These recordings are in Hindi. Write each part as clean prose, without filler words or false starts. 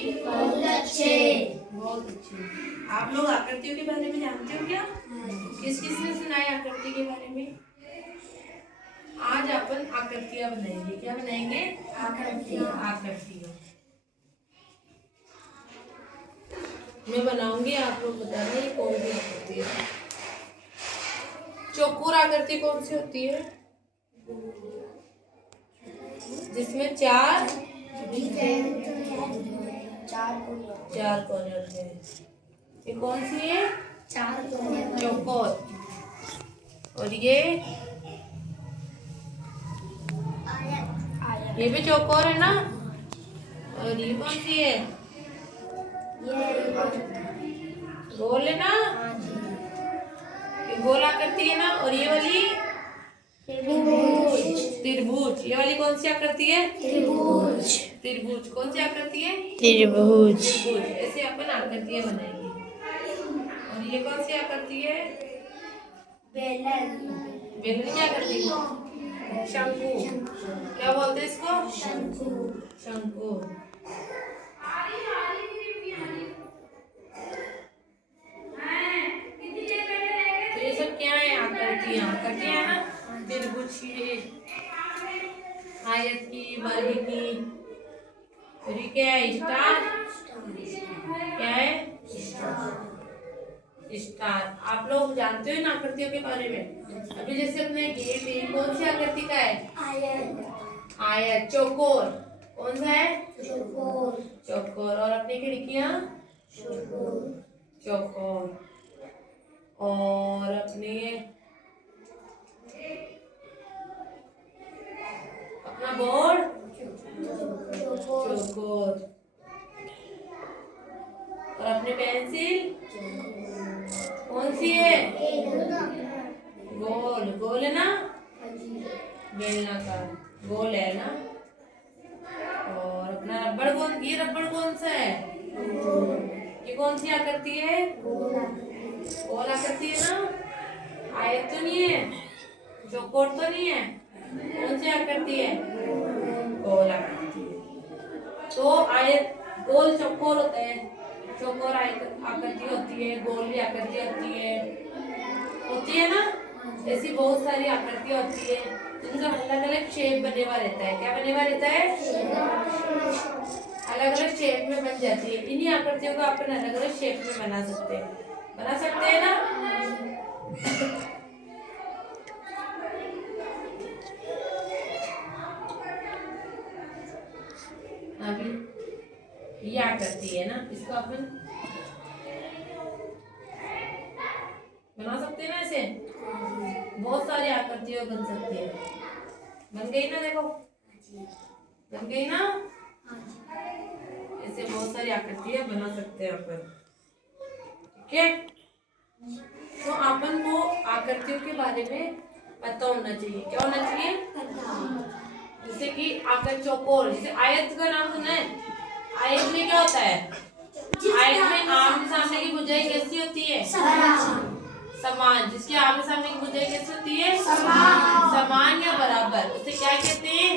जी? बहुत अच्छे। बहुत अच्छे। आप लोग आकृतियों के बारे में जानते हो क्या? किस किस ने सुनाया आकृति के बारे में? आज अपन आकृतियां बनाएंगे। क्या बनाएंगे? आकृतियां मैं बनाऊंगी, आप लोग बताना ये कौन सी आकृति है। चौकोर आकृति कौन सी होती है? जिसमें चार कॉर्नर है। ये कौन सी है? चौकोर। और ये भी चौकोर है ना? और ये कौन सी है? गोल है ना? ये गोल आकृति है ना? और ये वाली त्रिभुज। ये वाली कौन सी आकृति है? त्रिभुज। कौन सी आकृति है? त्रिभुज। ऐसे अपन आकृतियां बनाएंगे। और ये कौन सी आकृति है? बेलन की आकृति। शंकु। क्या बोलते हैं इसको? शंकु। तो ये सब क्या है? आकृतियां है ना? त्रिभुज की, आयत की, वर्ग की। और ये क्या है? स्टार। क्या है? स्टार। आप लोग जानते हो ना आकृतियों के बारे में? अभी जैसे अपने गेम में कौन सी आकृति का है? आयत। चौकोर। कौन सा है? चौकोर। और अपनी खिड़कियां चौकोर। और अपने अपना बोर्ड चौकोर। और अपनी पेंसिल कौन सी है? गोल है ना? बेलनाकार। गोल है ना? और अपना रबड़ कौन सा है? ये कौन सी आकृति है? गोल आकृति है ना? आयत तो नहीं है? चौकोर तो नहीं है? कौन सी आकृति है? गोल आकृति। तो आयत गोल चौकोर होता है। चौकोर आकृति होती है, गोल भी आकृति होती है ना? ऐसी बहुत सारी आकृतियां होती है जिनका अलग अलग शेप बने हुआ रहता है। क्या बने हुआ रहता है? अलग अलग शेप में बन जाती है। इन्हीं आकृतियों को अपन अलग अलग शेप में बना सकते हैं ना? अभी ये आकृति है ना, इसको अपन बना सकते हैं ना? ऐसे बहुत सारी आकृतियां बन सकती है। बन गई ना? देखो बन गई ना? ऐसे बहुत सारी आकृतियां बना सकते हैं अपन। ठीक है? तो अपन को आकृतियों के बारे में पता होना चाहिए। क्या होना चाहिए? जैसे कि आकृति चौकोर, जैसे आयत का नाम सुना है? आयत में क्या होता है? आयत में आमने सामने की भुजाएं कैसी होती है? समान। जिसके आमने सामने की भुजाएं कैसी होती है? समान या बराबर। उसे क्या कहते हैं?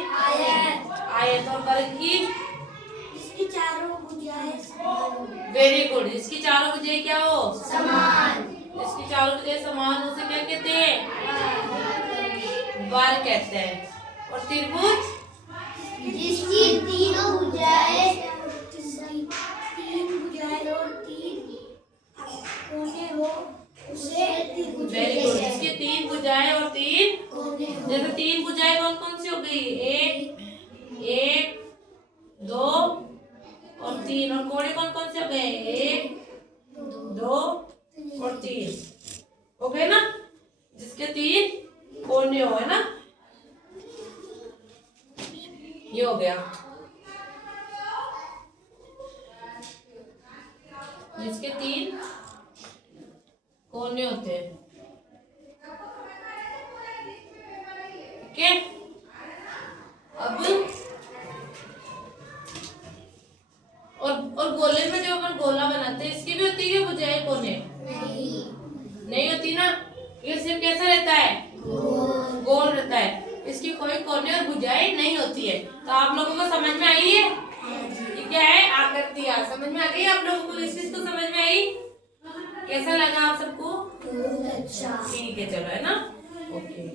आयत। और वर्ग की? जिसकी चारों भुजाएं वेरी गुड। जिसकी चारों भुजाएं क्या हो? समान। जिसकी चारों भुजाएं समान, उसे क्या कहते हैं? वर्ग कहते हैं। और त्रिभुज? जिसकी तीनों भुजाएं और तीन कोने हो उसे त्रिभुज कहते हैं। Very good. जिसकी तीन भुजाएं और तीन कोने हो। जैसे तीन भुजाएं कौन कौन सी हो गई? एक, दो और तीन। और कोने कौन कौन से हो गए? एक, दो और तीन। हो गए ना? जिसके तीन कोने हो, है ना? ये हो गया। जिसके तीन कोने होते हैं। ठीक है? अब और गोले में जो अपन गोला बनाते हैं, इसकी भी होती है भुजाएं कोने? नहीं होती ना? ये सिर्फ कैसा रहता है? गोल रहता है। इसकी कोई कोने और भुजाएं नहीं होती है। तो आप लोगों को समझ में आई है? ये क्या है? आकृति आ समझ में आ गई आप लोगों को? इस चीज तो समझ में आई? कैसा लगा आप सबको? बहुत अच्छा। ठीक है, चलो, है ना? ओके।